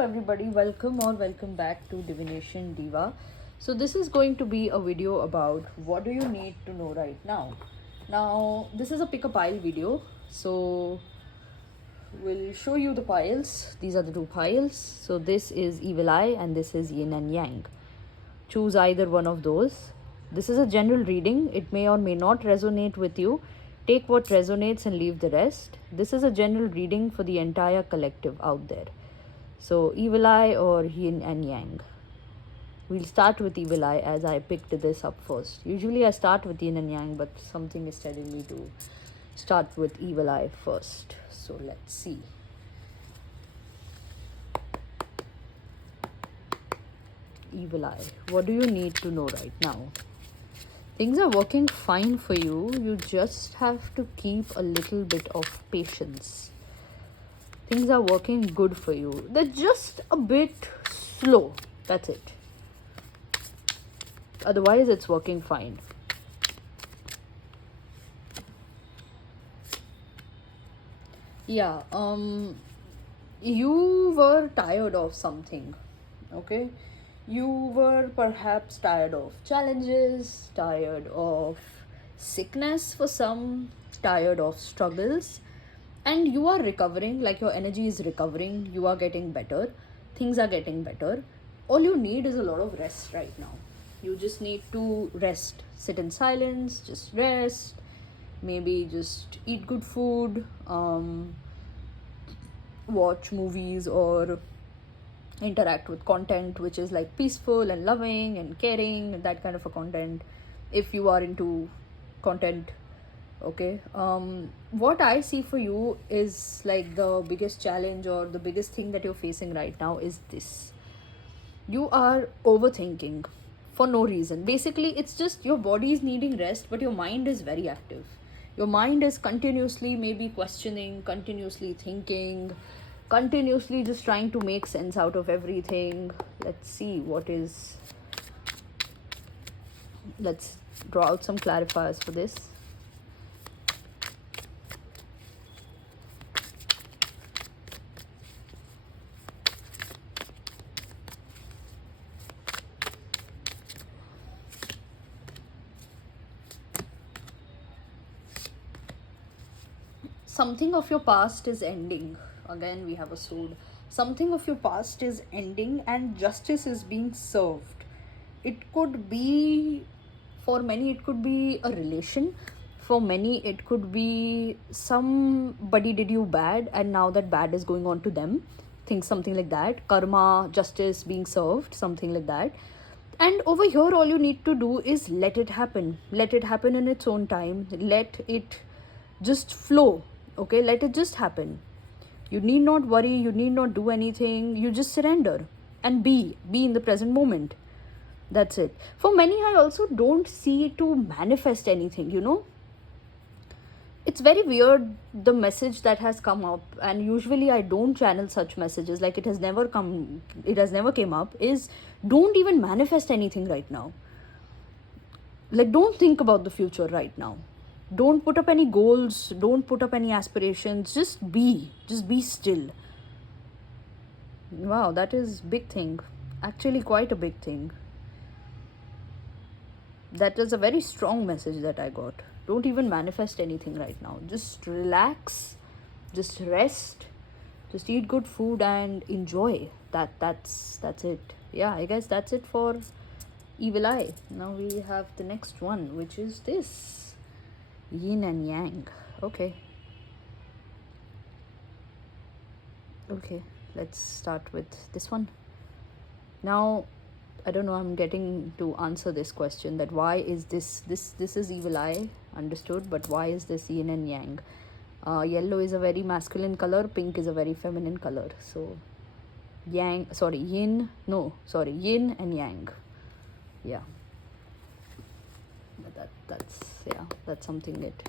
Everybody, welcome back to Divination Diva. So this is going to be a video about what do you need to know right now. Now this is a pick a pile video, so we'll show you the piles. These are the two piles. So this is Evil Eye and this is Yin and Yang. Choose either one of those. This is a general reading. It may or may not resonate with you. Take what resonates and leave the rest. This is a general reading for the entire collective out there. So, Evil Eye or Yin and Yang. We'll start with Evil Eye as I picked this up first. Usually I start with Yin and Yang, but something is telling me to start with Evil Eye first. So, let's see. Evil Eye. What do you need to know right now? Things are working fine for you. You just have to keep a little bit of patience. Things are working good for you. They're just a bit slow. That's it. Otherwise, it's working fine. Yeah, you were tired of something, okay? You were perhaps tired of challenges, tired of sickness for some, tired of struggles, and you are recovering, like your energy is recovering, you are getting better, things are getting better. All you need is a lot of rest right now. You just need to rest, sit in silence, just rest, maybe just eat good food, watch movies, or interact with content which is like peaceful and loving and caring, that kind of a content, if you are into content. Okay, what I see for you is like the biggest challenge or the biggest thing that you're facing right now is this: you are overthinking for no reason. Basically, it's just your body is needing rest, but your mind is very active. Your mind is continuously maybe questioning, continuously thinking, continuously just trying to make sense out of everything. Let's see what is. Let's draw out some clarifiers for this. Something of your past is ending. Again, we have a sword. Something of your past is ending and justice is being served. It could be, for many, it could be a relation. For many, it could be somebody did you bad and now that bad is going on to them. Think something like that. Karma, justice being served, something like that. And over here, all you need to do is let it happen. Let it happen in its own time. Let it just flow. Okay, let it just happen. You need not worry, you need not do anything, you just surrender and be in the present moment. That's it. For many, I also don't see to manifest anything, it's very weird, the message that has come up, and usually I don't channel such messages, like it has never came up, is don't even manifest anything right now. Like, don't think about the future right now. Don't put up any goals, don't put up any aspirations, just be still. Wow, that is big thing. Actually, quite a big thing. That is a very strong message that I got. Don't even manifest anything right now. Just relax, just rest, just eat good food and enjoy. That's it. Yeah, I guess that's it for Evil Eye. Now we have the next one, which is this. Yin and Yang. Okay, let's start with this one. Now, I don't know, I'm getting to answer this question, that why is this is Evil Eye, understood, but why is this Yin and Yang? Yellow is a very masculine color, pink is a very feminine color. So yin and Yang. Yeah, that's something it.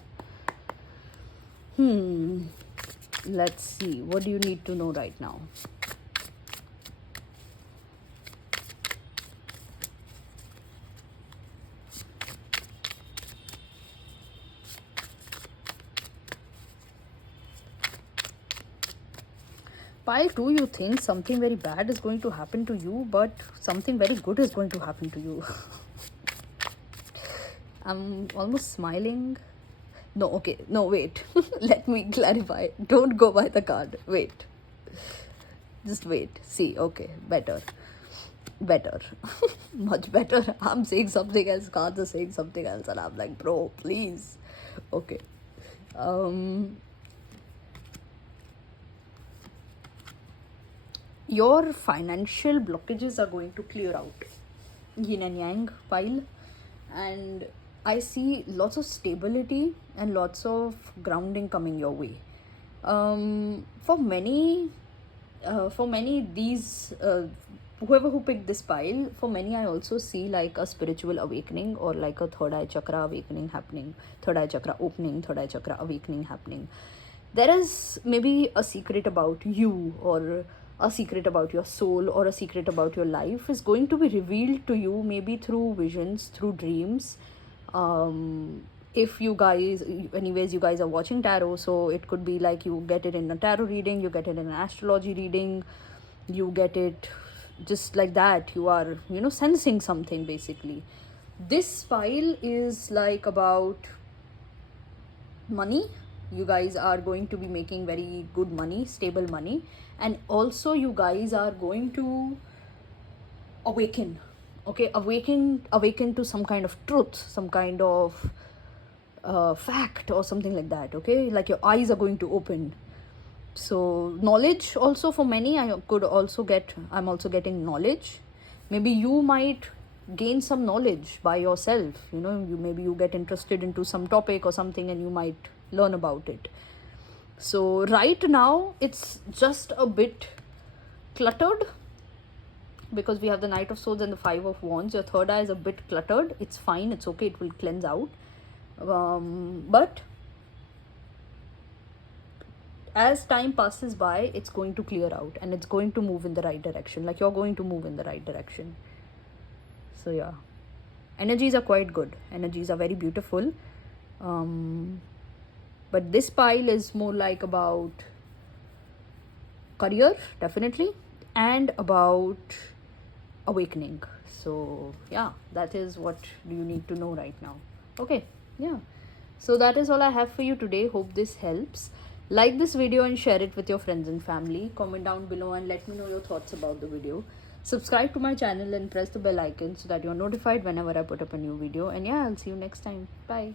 Let's see, what do you need to know right now? Pile 2, you think something very bad is going to happen to you, but something very good is going to happen to you. I'm almost smiling. No, okay, no, wait. Let me clarify. Don't go by the card. Wait. Just wait. See, okay, better. Better. Much better. I'm saying something else, cards are saying something else, and I'm like, bro, please. Okay. Your financial blockages are going to clear out. Yin and yang pile. And I see lots of stability and lots of grounding coming your way. For many, these whoever who picked this pile, for many I also see like a spiritual awakening or like a third eye chakra awakening happening, third eye chakra opening, third eye chakra awakening happening. There is maybe a secret about you, or a secret about your soul, or a secret about your life is going to be revealed to you, maybe through visions, through dreams. If you guys, anyways, you guys are watching tarot, so it could be like you get it in a tarot reading, you get it in an astrology reading, you get it just like that. You are, sensing something basically. This pile is like about money. You guys are going to be making very good money, stable money, and also you guys are going to awaken. Okay, awaken to some kind of truth, some kind of fact or something like that. Okay, like your eyes are going to open. So knowledge also, for many, I'm also getting knowledge. Maybe you might gain some knowledge by yourself. Maybe you get interested into some topic or something, and you might learn about it. So right now it's just a bit cluttered, because we have the Knight of Swords and the Five of Wands. Your third eye is a bit cluttered. It's fine, it's okay, it will cleanse out. But as time passes by, it's going to clear out, and it's going to move in the right direction. Like, you're going to move in the right direction. So yeah, energies are quite good, energies are very beautiful. But this pile is more like about career, definitely, and about awakening. So yeah, that is what you need to know right now. Okay, yeah, so that is all I have for you today. Hope this helps. Like this video and share it with your friends and family. Comment down below and let me know your thoughts about the video. Subscribe to my channel and press the bell icon so that you're notified whenever I put up a new video. And yeah, I'll see you next time. Bye.